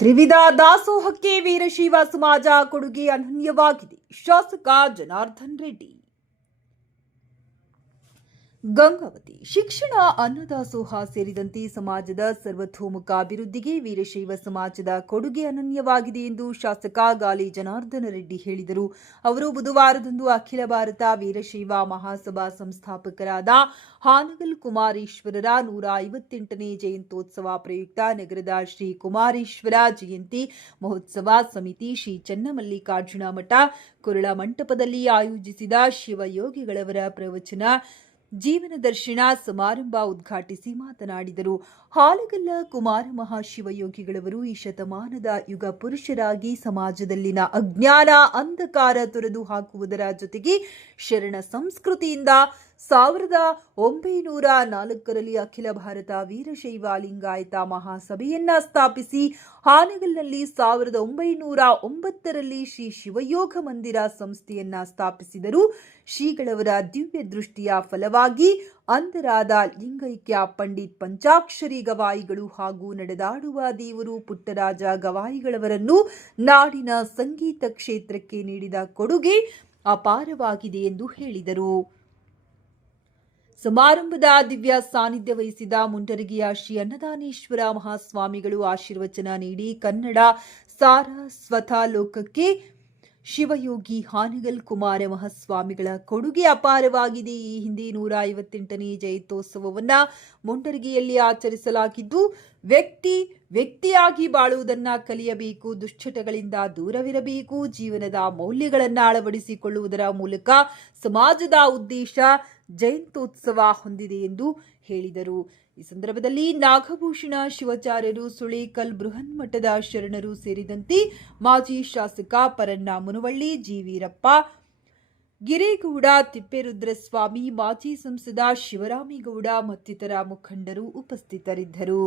ತ್ರಿವಿಧ ದಾಸೋಹಕ್ಕೆ ವೀರಶೈವ ಸಮಾಜ ಕೊಡುಗೆ ಅನನ್ಯವಾಗಿದೆ. ಶಾಸಕ ಜನಾರ್ದನ್ ರೆಡ್ಡಿ. ಗಂಗಾವತಿ ಶಿಕ್ಷಣ, ಅನ್ನದಾಸೋಹ ಸೇರಿದಂತೆ ಸಮಾಜದ ಸರ್ವತೋಮುಖ ಅಭಿವೃದ್ಧಿಗೆ ವೀರಶೈವ ಸಮಾಜದ ಕೊಡುಗೆ ಅನನ್ಯವಾಗಿದೆ ಎಂದು ಶಾಸಕ ಗಾಲಿ ಜನಾರ್ದನ ರೆಡ್ಡಿ ಹೇಳಿದರು. ಅವರು ಬುಧವಾರದಂದು ಅಖಿಲ ಭಾರತ ವೀರಶೈವ ಮಹಾಸಭಾ ಸಂಸ್ಥಾಪಕರಾದ ಹಾನಗಲ್ ಕುಮಾರೇಶ್ವರರ 158ನೇ ಜಯಂತ್ಯೋತ್ಸವ ಪ್ರಯುಕ್ತ ನಗರದ ಶ್ರೀ ಕುಮಾರೇಶ್ವರ ಜಯಂತಿ ಮಹೋತ್ಸವ ಸಮಿತಿ ಶ್ರೀ ಚನ್ನಮಲ್ಲಿಕಾರ್ಜುನ ಮಠ ಕೊರಳ ಮಂಟಪದಲ್ಲಿ ಆಯೋಜಿಸಿದ ಶಿವಯೋಗಿಗಳವರ ಪ್ರವಚನ ಜೀವನ ದರ್ಶನ ಸಮಾರಂಭ ಉದ್ಘಾಟಿಸಿ ಮಾತನಾಡಿದರು. ಹಾಲಗಲ್ಲ ಕುಮಾರ ಮಹಾಶಿವಯೋಗಿಗಳವರು ಈ ಶತಮಾನದ ಯುಗ ಪುರುಷರಾಗಿ ಸಮಾಜದಲ್ಲಿನ ಅಜ್ಞಾನ ಅಂಧಕಾರ ತೊರೆದು ಹಾಕುವುದರ ಜೊತೆಗೆ ಶರಣ ಸಂಸ್ಕೃತಿಯಿಂದ 1904ರಲ್ಲಿ ಅಖಿಲ ಭಾರತ ವೀರಶೈವ ಲಿಂಗಾಯತ ಮಹಾಸಭೆಯನ್ನ ಸ್ಥಾಪಿಸಿ ಹಾನಗಲ್ನಲ್ಲಿ 1909ರಲ್ಲಿ ಶ್ರೀ ಶಿವಯೋಗ ಮಂದಿರ ಸಂಸ್ಥೆಯನ್ನ ಸ್ಥಾಪಿಸಿದರು. ಶ್ರೀಗಳವರ ದಿವ್ಯ ದೃಷ್ಟಿಯ ಫಲವಾಗಿ ಅಂಧರಾದ ಲಿಂಗೈಕ್ಯ ಪಂಡಿತ್ ಪಂಚಾಕ್ಷರಿ ಗವಾಯಿಗಳು ಹಾಗೂ ನಡೆದಾಡುವ ದೇವರು ಪುಟ್ಟರಾಜ ಗವಾಯಿಗಳವರನ್ನು ನಾಡಿನ ಸಂಗೀತ ಕ್ಷೇತ್ರಕ್ಕೆ ನೀಡಿದ ಕೊಡುಗೆ ಅಪಾರವಾಗಿದೆ ಎಂದು ಹೇಳಿದರು. ಸಮಾರಂಭದ ದಿವ್ಯ ಸಾನ್ನಿಧ್ಯ ವಹಿಸಿದ ಮುಂಡರಗಿಯ ಶ್ರೀ ಅನ್ನದಾನೇಶ್ವರ ಮಹಾಸ್ವಾಮಿಗಳು ಆಶೀರ್ವಚನ ನೀಡಿ ಕನ್ನಡ ಸಾರಸ್ವತ ಲೋಕಕ್ಕೆ ಶಿವಯೋಗಿ ಹಾನಗಲ್ ಕುಮಾರ ಮಹಾಸ್ವಾಮಿಗಳ ಕೊಡುಗೆ ಅಪಾರವಾಗಿದೆ. ಈ ಹಿಂದೆ 158ನೇ ಜಯಂತ್ಯೋತ್ಸವವನ್ನು ಮುಂಡರಗಿಯಲ್ಲಿ ಆಚರಿಸಲಾಗಿದ್ದು, ವ್ಯಕ್ತಿಯಾಗಿ ಬಾಳುವುದನ್ನ ಕಲಿಯಬೇಕು, ದುಶ್ಚಟಗಳಿಂದ ದೂರವಿರಬೇಕು, ಜೀವನದ ಮೌಲ್ಯಗಳನ್ನು ಅಳವಡಿಸಿಕೊಳ್ಳುವುದರ ಮೂಲಕ ಸಮಾಜದ ಉದ್ದೇಶ ಜಯಂತ್ಯೋತ್ಸವ ಹೊಂದಿದೆ ಎಂದು ಹೇಳಿದರು. ಈ ಸಂದರ್ಭದಲ್ಲಿ ನಾಗಭೂಷಣ ಶಿವಾಚಾರ್ಯರು, ಸುಳೇಕಲ್ ಬೃಹನ್ಮಠದ ಶರಣರು ಸೇರಿದಂತೆ ಮಾಜಿ ಶಾಸಕ ಪರನ್ನ ಮುನವಳ್ಳಿ, ಜಿ ವೀರಪ್ಪ, ಗಿರೇಗೌಡ, ತಿಪ್ಪೇರುದ್ರಸ್ವಾಮಿ, ಮಾಜಿ ಸಂಸದ ಶಿವರಾಮೇಗೌಡ ಮತ್ತಿತರ ಮುಖಂಡರು ಉಪಸ್ಥಿತರಿದ್ದರು.